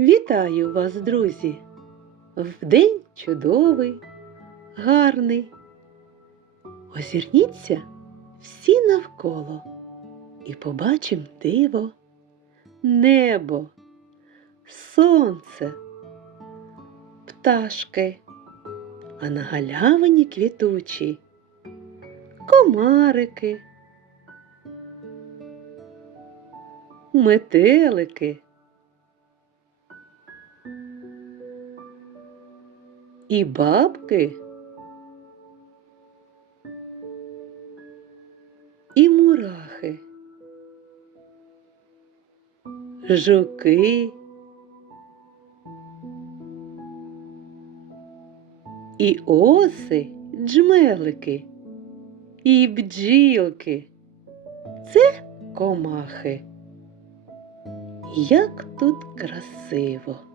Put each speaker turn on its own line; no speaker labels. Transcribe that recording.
Вітаю вас, друзі! В день чудовий, гарний. Озирніться всі навколо і побачим диво, небо, сонце, пташки, а на галявині квітучі, комарики, метелики. І бабки, і мурахи, жуки, і оси, джмелики, і бджілки. Це комахи. Як тут красиво!